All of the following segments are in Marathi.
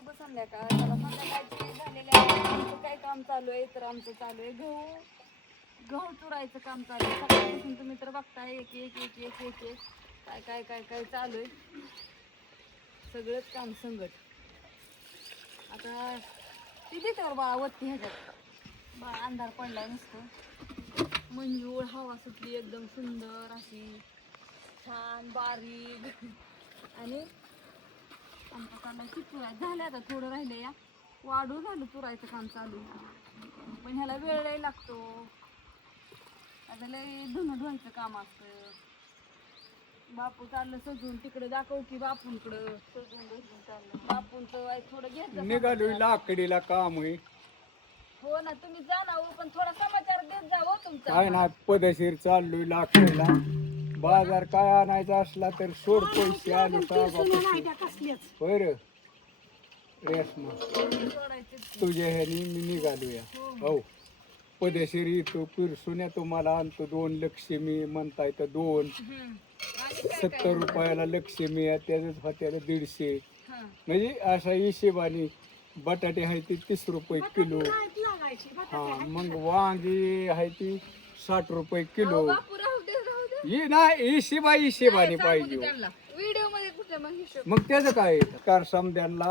शुभ संध्याकाळ. मला संध्याकाळची झालेले आहे. आमचं काय काम चालू आहे तर आमचं चालू आहे गहू चुरायचं काम चालू आहे. सकाळपासून तुम्ही तर बघताय एक एक एक एक एक एक काय काय काय काय चालू आहे. सगळंच काम संगत. आता किती तर बाळा वरती ह्याच्यात बाळा अंधार पडलाय नुसतं. मंजूळ हवा सुटली एकदम सुंदर अशी छान बारीक आणि आमचं चाललंय चिचुराय झालं. आता थोडं राहिलं या वाढू झालं चुरायचं काम चालू पण ह्याला वेळ लय लागतो. आता लय धुणं धुवायचं काम असतं. बापू चाललं सजून तिकडे दाखव की बापूंकडं सजून धरून चाललं बापूंचं थोडं घेत जा निघालोय समाचार. लाकडीला काम आहे. हो ना तुम्ही जा ना हो, पण थोडा समाचार देत जा हो तुमचा. काय नाही पदशीर चाललोय लाकडीला. बाजार काय आणायचा असला तर सोड पैसे आले का होय रे रेशमा सोडायचे तुझ्या ह्यानी मी निघालोया. हो पदशीर येतो पिरसून येतो मला आणतो 2 लक्ष्मी म्हणताय तर 2 आणि काय 70 रुपयाला लक्ष्मी आहे त्याच्याच होत्याला 150 हा. म्हणजे अशा हिशेबाने बटाटे आहे ती 30 रुपये किलो. हा मग वांगी आहे ती 60 रुपये किलो. बापू राहू दे ही नाही हिशेबाने पाहिजे. व्हिडिओ मध्ये कुठे मग हिशोब. मग त्याचं काय कार समद्यांना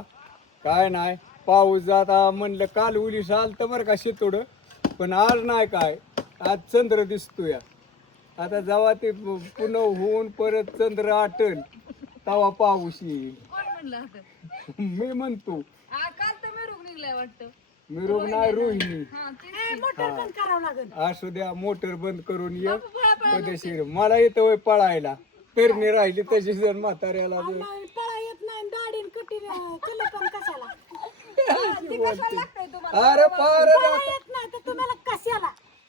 काय नाही पाऊस जाता म्हणलं काल उलीस आलं तर बरं का शेतोड पण आज नाही काय आज चंद्र दिसतोय. आता जेव्हा ते पुन्हा होऊन परत चंद्र आटन तवा पाऊस येईल. कोण म्हणलं आता? मी म्हणतो काल तर मिरूग निघलाय वाटतं. मिरोग नाही रोहिणी. हा तेच. असू द्या मोटर बंद करून ये पदेशीर मला येतं वय पळायला पेरणी राहिली तशी जर म्हाताऱ्याला जर अरे पार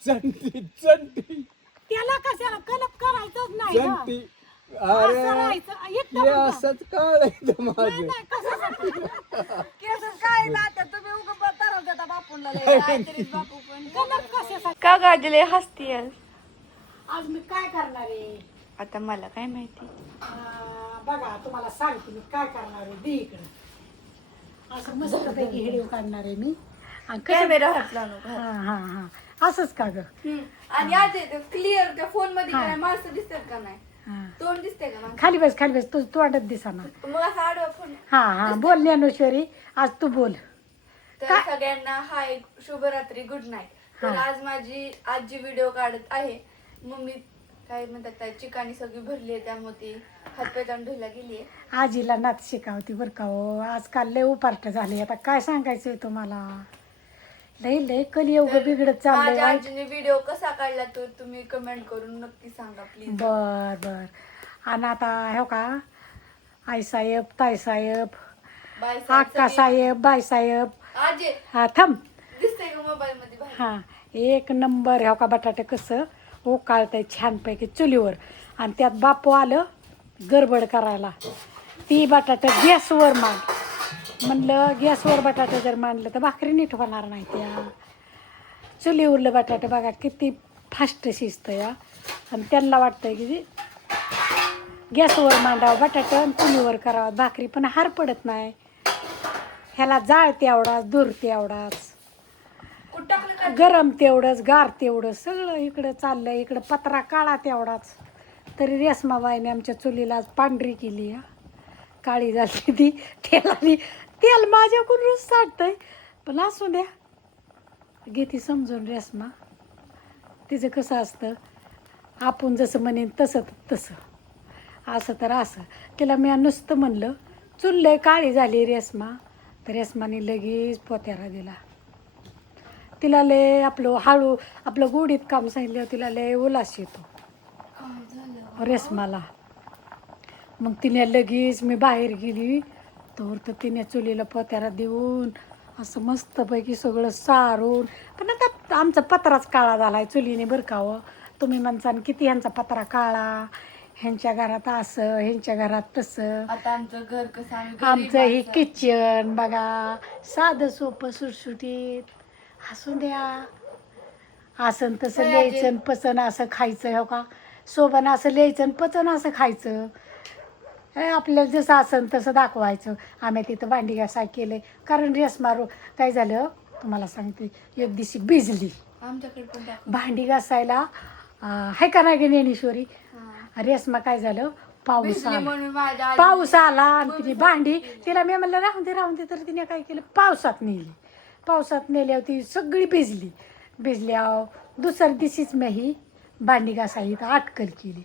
चंटी चंटी चंटी अरे हे असंच काढायचं माझं. केसच काय ना आता तुम्ही उगा तरव देता बापूंला लय. काहीतरीच बापू पण का गाजले हसती आज मी काय करणार आहे आता मला काय माहिती. बघा तुम्हाला सांगते मी काय करणार आहे. दे इकडे असं मस्त पैकी व्हिडिओ काढणार आहे मी. आणि कसं- कॅमेरा हात लावू नका. हा हा हा असंच का ग. आणि आज क्लिअर त्या फोन मध्ये काय माणसं दिसतात का नाही हा. तोंड दिसते का खाली बस तू वाटत दिसाना. मग असं आडवा फोन. हा हा बोल ज्ञानेश्वरी आज तू बोल. तर सगळ्यांना हाय शुभरात्री गुड नाईट. तर आज माझी आजी व्हिडिओ काढत आहे. मम्मी काय म्हणतात त्या चिकानी सगळी भरली आहे त्यामुळे ती हातपाय ताण धुयला गेली आहे. आजीला नाच शिकावती बरं का हो. आजकाल लय उपार्ट झाली. आता काय सांगायचंय तुम्हाला. लय लय कलियुग बिघडत चाललंय. माझ्या आजीने व्हिडिओ कसा काढला तो तुम्ही कमेंट करून नक्की सांगा प्लीज. बर बर. आणि आता हो का आई साहेब ताई साहेब बाय अक्का साहेब बाई साहेब आजी हा थांब. दिसतंय का मोबाईल मध्ये बाहेर? हा एक नंबर हो का बटाटे कसं उकाळतंय छानपैकी चुलीवर. आणि त्यात बापू आलं गडबड करायला. ती बटाटे गॅसवर मांड म्हणलं गॅसवर बटाटे जर मांडलं तर भाकरी नीट होणार नाही. त्या चुलीवरलं बटाटे बघा किती फास्ट शिजतं या. आणि त्यांना वाटतंय की गॅसवर मांडावं बटाटे आणि चुलीवर करावं भाकरी पण हार पडत नाही. ह्याला जाळ तेवढाच दूर तेवढाच कुठं टाकलं का? गरम तेवढंच गार तेवढंच सगळं इकडं चाललंय. इकडं पत्रा काळा तेवढाच. तरी रेशमाबाईने आमच्या चुलीला आज पांढरी केली. काळी झाली ती तेलाने. तेल माझ्याकडून साठतंय पण असू द्या घेते समजून रेशमा. तिचं कसं असतं आपण जसं म्हणेन तसं तसं असं तर असं. तिला मी नुसतं म्हणलं चुल लय काळी झाली रेशमा तर रेशमाने लगेच पोत्यारा दिला. तिला लय आपलं गोडीत काम सांगितलं तिला लय उल्हास येतो रेशमाला. मग तिने लगेच मी बाहेर गेली तर तिने चुलीला पोत्यारा देऊन असं मस्तपैकी सगळं सारून. पण आता आमचा पत्राच काळा झाला आहे चुलीने बरं का हो. तुम्ही म्हणसान किती ह्यांचा पत्रा काळा ह्यांच्या घरात असं ह्यांच्या घरात तसं. आता आमचं घर कसं आमचं हे किचन बघा साधं सोपं सुटसुटीत. हसून द्या असं तसं लिहायचं पचन असं खायचं हो का. शोभन असं लिहायचं पचन असं खायचं. आपल्याला जसं असेल तसं दाखवायचं. आम्ही तिथं भांडी घासाय केले कारण रेशमा काय झालं तुम्हाला सांगते, एक दिवशी भिजली आमच्याकडे पण भांडी घासायला. हाय का नाही गे ज्ञानेश्वरी? रेशमा काय झालं, पाऊस आला. म्हणून माझ्या पाऊस आला आणि तिने भांडी, तिला मी म्हणलं राहून दे तर तिने काय केलं, पावसात नेली. पावसात नेल्यावर ती सगळी भिजली. भिजल्यावर दुसऱ्या दिवशीच मी ही भांडी घासायला इथं अटकल केली.